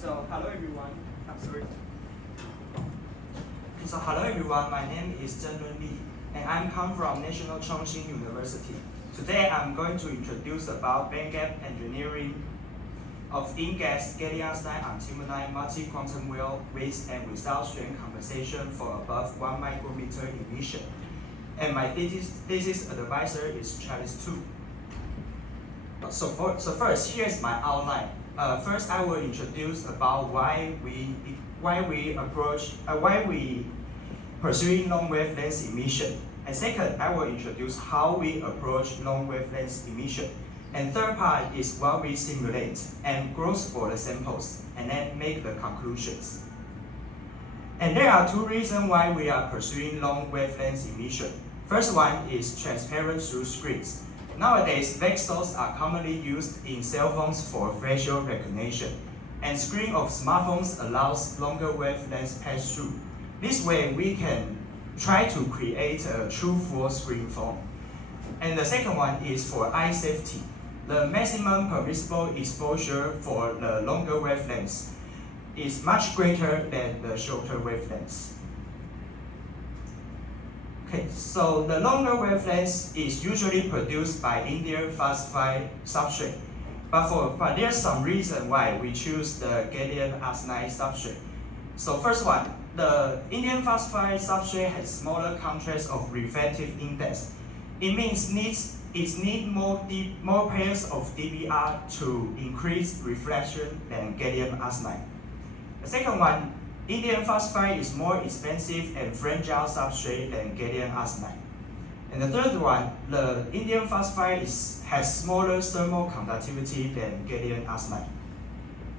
So hello everyone. I'm sorry. So hello everyone, my name is Z.L Li, and I'm come from National Chongqing University. Today I'm going to introduce about bandgap engineering of in-gas gallium arsenide antimonide multi-quantum well with and without strain compensation for above 1 micrometer emission. And my thesis advisor is Charles Tu. So first, here's my outline. First, I will introduce about why we pursuing long wavelength emission. And second, I will introduce how we approach long wavelength emission. And third part is what we simulate and growth for the samples, and then make the conclusions. And there are two reasons why we are pursuing long wavelength emission. First one is transparent through screens. Nowadays, VCSELs are commonly used in cell phones for facial recognition, and screen of smartphones allows longer wavelength pass-through. This way, we can try to create a true full screen phone. And the second one is for eye safety. The maximum permissible exposure for the longer wavelengths is much greater than the shorter wavelengths. Okay, so the longer wavelengths is usually produced by indium phosphide substrate, but there's some reason why we choose the gallium arsenide substrate. So first one, the indium phosphide substrate has smaller contrast of refractive index. It means it needs more pairs of dBr to increase reflection than gallium arsenide. The second one, indium phosphide is more expensive and fragile substrate than gallium arsenide. And the third one, the indium phosphide has smaller thermal conductivity than gallium arsenide.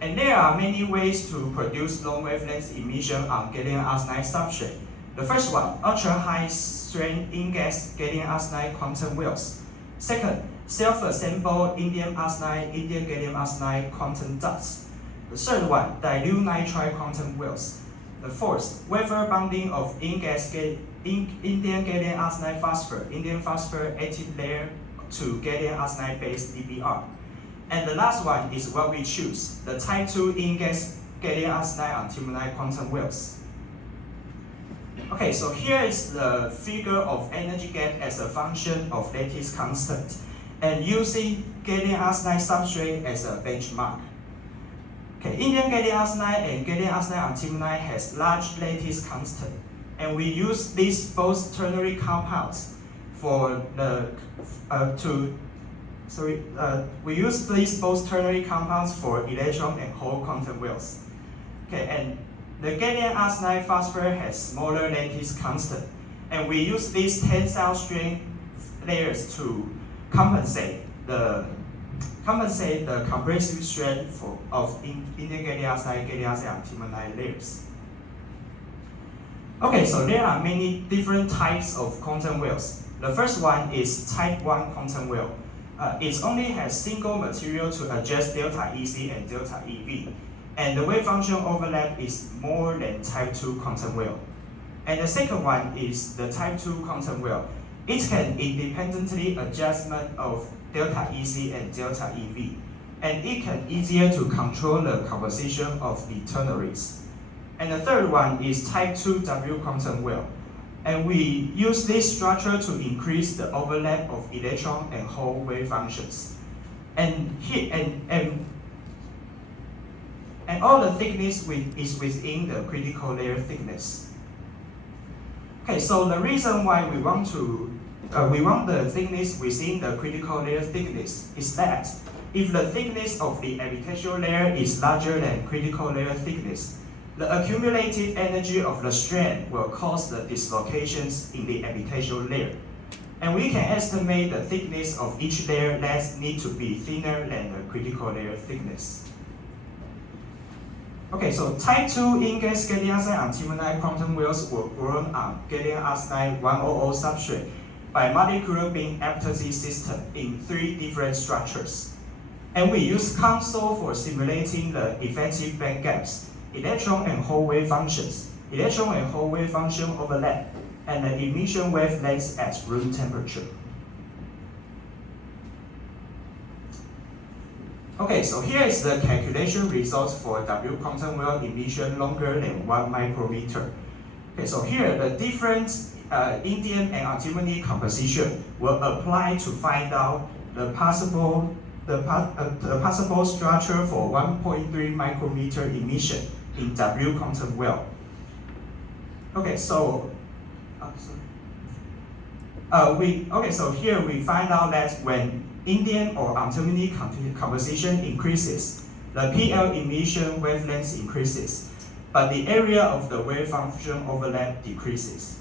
And there are many ways to produce long wavelength emission on gallium arsenide substrate. The first one, ultra-high strength in-gas gallium arsenide quantum wells. Second, self-assemble indium gallium arsenide quantum dots. The third one, dilute nitride quantum wells. The fourth, wafer bonding of indium gallium arsenide phosphor, indium phosphor active layer to gallium arsenide based dBr. And the last one is what we choose, the type 2 in-gas gallium arsenide antimonide quantum wells. Okay, so here is the figure of energy gap as a function of lattice constant, and using gallium arsenide substrate as a benchmark. Okay, indium gallium arsenide and gallium arsenide antimonide has large lattice constant, and we use these both ternary compounds for we use these both ternary compounds for electron and hole quantum wells. Okay, and the gallium arsenide phosphor has smaller lattice constant, and we use these tensile strain layers to compensate the compressive strength of indium gallium arsenide antimonide layers. Okay, so there are many different types of quantum wells. The first one is type 1 quantum well. It only has single material to adjust delta EC and delta EV, and the wave function overlap is more than type 2 quantum well. And the second one is the type 2 quantum well. It can independently adjustment of delta EC and delta EV, and it can easier to control the composition of the ternaries. And the third one is type 2W quantum well. And we use this structure to increase the overlap of electron and hole wave functions. And all the thickness is within the critical layer thickness. Okay, so the reason why we want the thickness within the critical layer thickness is that if the thickness of the epitaxial layer is larger than critical layer thickness, the accumulated energy of the strand will cause the dislocations in the epitaxial layer. And we can estimate the thickness of each layer that needs to be thinner than the critical layer thickness. Okay, so type 2 in-gas gallium arsenide antimonide quantum wells were grown on gallium arsenide 100 substrate by molecular beam epitaxy system in 3 different structures. And we use console for simulating the effective band gaps, electron and hole wave functions, electron and hole wave function overlap, and the emission wavelengths at room temperature. Okay, so here is the calculation results for W quantum well emission longer than 1 micrometer. Okay, so here the different indium and antimony composition will apply to find out the possible structure for 1.3 micrometer emission in W quantum well. Okay, so so here we find out that when indium or antimony composition increases, the PL emission wavelength increases, but the area of the wave function overlap decreases.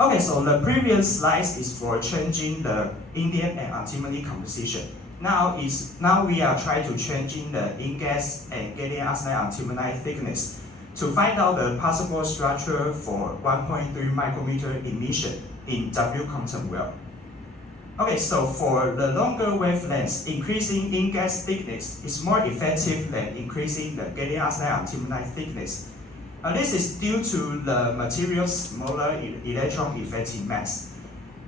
Okay, so the previous slide is for changing the indium and antimony composition. Now we are trying to changing the InGas and gallium arsenide antimony thickness to find out the possible structure for 1.3 micrometer emission in W quantum well. Okay, so for the longer wavelengths, increasing InGas thickness is more effective than increasing the gallium arsenide antimony thickness. This is due to the material's smaller electron effective mass.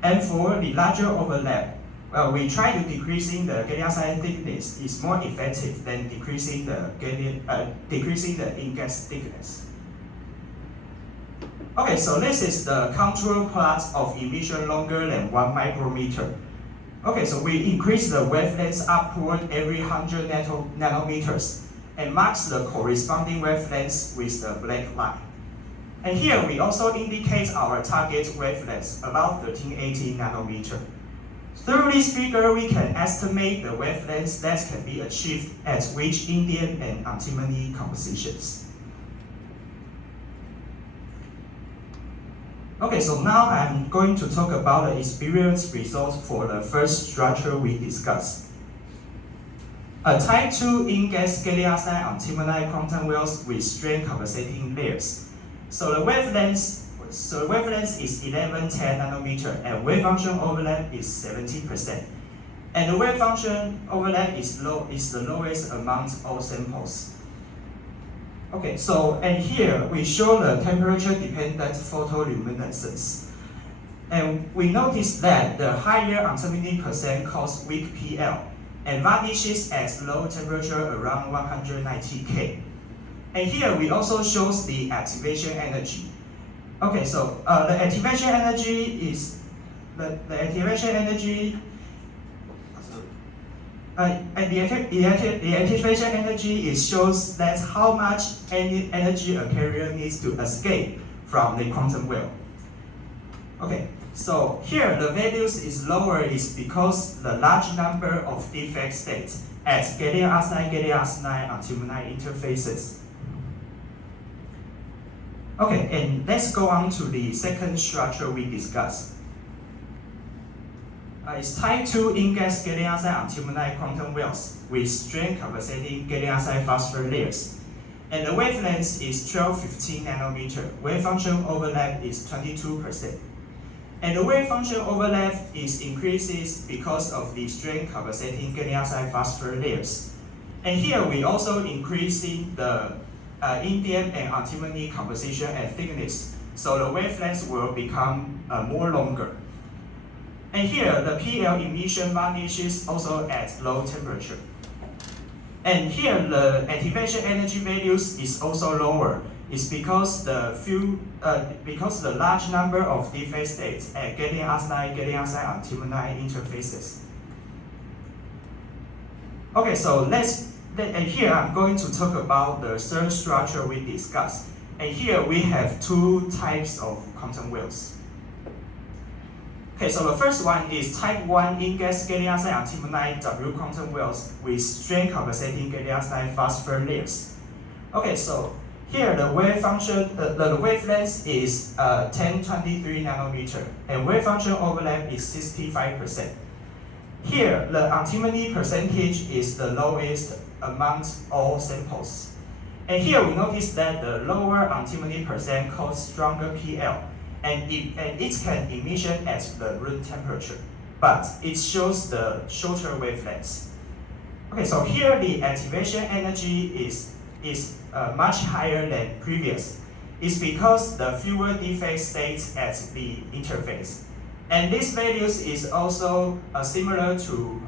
And for the larger overlap, we try to decreasing the gallium arsenide thickness is more effective than decreasing the InGas thickness. Okay, so this is the contour plot of emission longer than 1 micrometer. Okay, so we increase the wavelength upward every 100 nanometers and marks the corresponding wavelength with the black line. And here we also indicate our target wavelength about 1380 nanometer. Through this figure, we can estimate the wavelengths that can be achieved at which indium and antimony compositions. Okay, so now I'm going to talk about the experience results for the first structure we discussed. A type 2 InGas gallium arsenide antimony quantum wells with strain compensating layers. So the wavelength is 1110 nanometer and wave function overlap is 70%. And the wave function overlap is the lowest among all samples. Okay, so and here we show the temperature dependent photoluminescence. And we notice that the higher antimony percent cause weak PL and vanishes at low temperature around 190 K. And here we also shows the activation energy. Okay, so the activation energy is the activation energy shows that how much energy a carrier needs to escape from the quantum well. Okay, so here the values is lower is because the large number of defect states at gallium arsenide antimony interfaces. Okay, and let's go on to the second structure we discussed. It's type 2 InGas gallium arsenide antimony quantum wells with strain compensating gallium arsenide phosphor layers. And the wavelength is 1215 nanometer. Wave function overlap is 22%. And the wave function overlap is increases because of the strain compensating gallium arsenide phosphor layers. And here we also increasing the indium and antimony composition and thickness, so the wavelength will become more longer. And here the PL emission vanishes also at low temperature. And here the activation energy values is also lower. It's because the large number of defect states at gallium arsenide antimony interfaces. Okay, so and here I'm going to talk about the third structure we discussed. And here we have two types of quantum wells. Okay, so the first one is type 1 InGas gallium arsenide antimony W quantum wells with strain compensating gallium arsenide phosphor layers. Okay, so here the wave function, the wavelength is 1023 nanometer, and wave function overlap is 65%. Here, the antimony percentage is the lowest amongst all samples. And here we notice that the lower antimony percent cause stronger PL, and it can emission at the room temperature, but it shows the shorter wavelengths. Okay, so here the activation energy is much higher than previous. It's because the fewer defect states at the interface. And these values is also similar to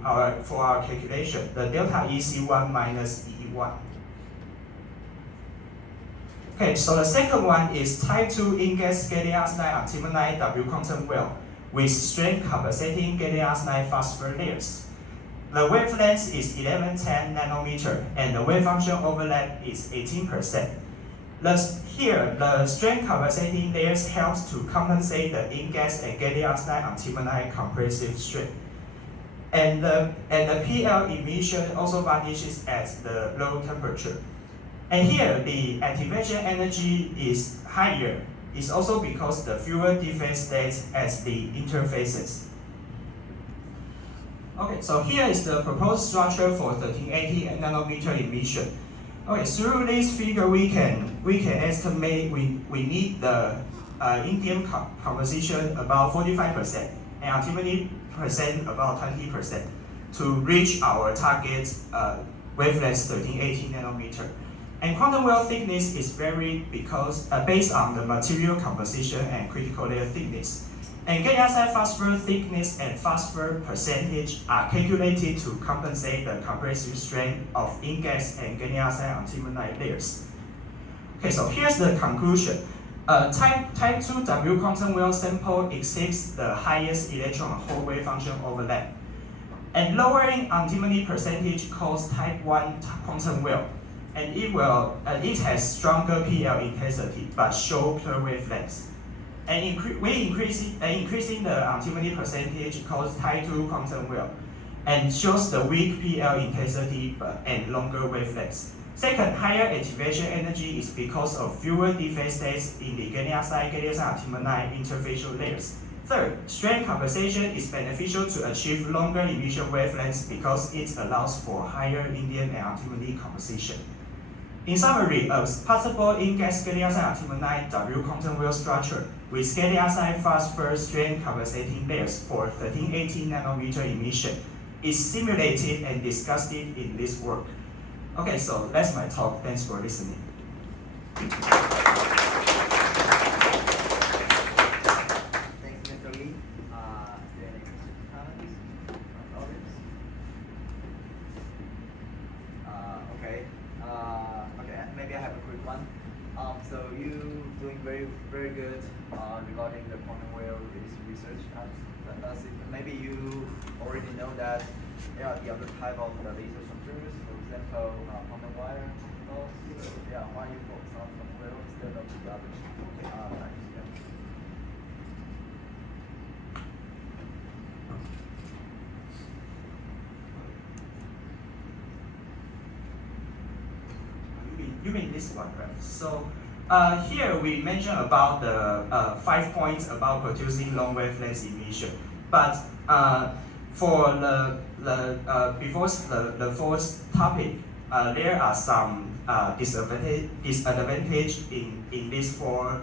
for our calculation, the delta EC1 minus E1. Okay, so the second one is type 2 in-gas gallium arsenide antimonide W quantum well with strain compensating gallium arsenide phosphor layers. The wavelength is 1110 nanometer and the wave function overlap is 18%. Here, the strain compensating layers helps to compensate the in-gas and gallium arsenide antimonide compressive strain. And the PL emission also vanishes at the low temperature. And here, the activation energy is higher. It's also because the fewer defect states at the interfaces. Okay, so here is the proposed structure for 1380 nanometer emission. Okay, through this figure, we can estimate we need the indium composition about 45% and antimony percent about 20% to reach our target wavelength 1380 nanometer. And quantum well thickness is varied because based on the material composition and critical layer thickness. And gallium arsenide phosphor thickness and phosphor percentage are calculated to compensate the compressive strain of in-gas and gallium arsenide antimonide layers. Okay, so here's the conclusion. Type 2 W quantum well sample exhibits the highest electron hole wave function overlap. And lowering antimony percentage causes type 1 quantum well. And it has stronger PL intensity but shorter wavelengths. And increasing the antimony percentage causes type 2 quantum well and shows the weak PL intensity and longer wavelengths. Second, higher activation energy is because of fewer defect states in the gallium arsenide antimonide interfacial layers. Third, strain compensation is beneficial to achieve longer emission wavelengths because it allows for higher indium and antimony composition. In summary, a possible in-gas gallium arsenide antimonide W quantum well structure with gallium arsenide phosphor strain compensating layers for 1380 nanometer emission is simulated and discussed in this work. Okay, so that's my talk. Thanks for listening. Thanks, Mr. Li. Is there any questions from the audience? Okay, maybe I have a quick one. So you doing very good regarding the quantum well research. Maybe you already know that there are the other type of the laser structures, for example, quantum wire. So yeah, why you focus on quantum well instead of the other types? You mean this one, right? So here we mentioned about the 5 points about producing long wavelength emission, but for before the fourth topic, there are some disadvantage in these four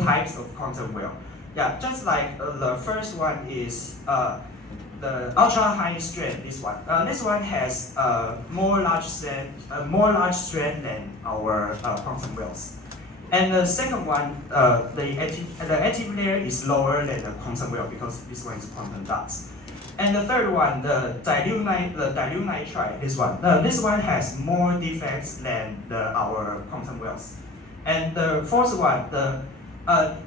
types of quantum well. Yeah, just like the first one is the ultra high strength. This one has more large strength than our quantum wells. And the second one, the active layer is lower than the quantum well because this one is quantum dots. And the third one, the dilute nitride, this one has more defects than our quantum wells. And the fourth one,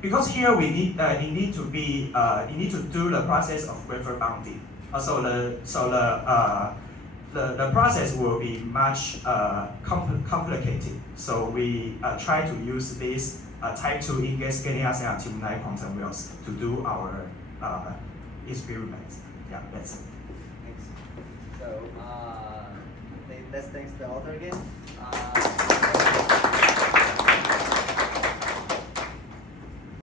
because here we need you need to do the process of wafer bonding. So the process will be much complicated. So we try to use this type 2 in-gas gallium arsenide antimonide quantum wells to do our experiments. Yeah, that's it. Thanks. So let's thank the author again.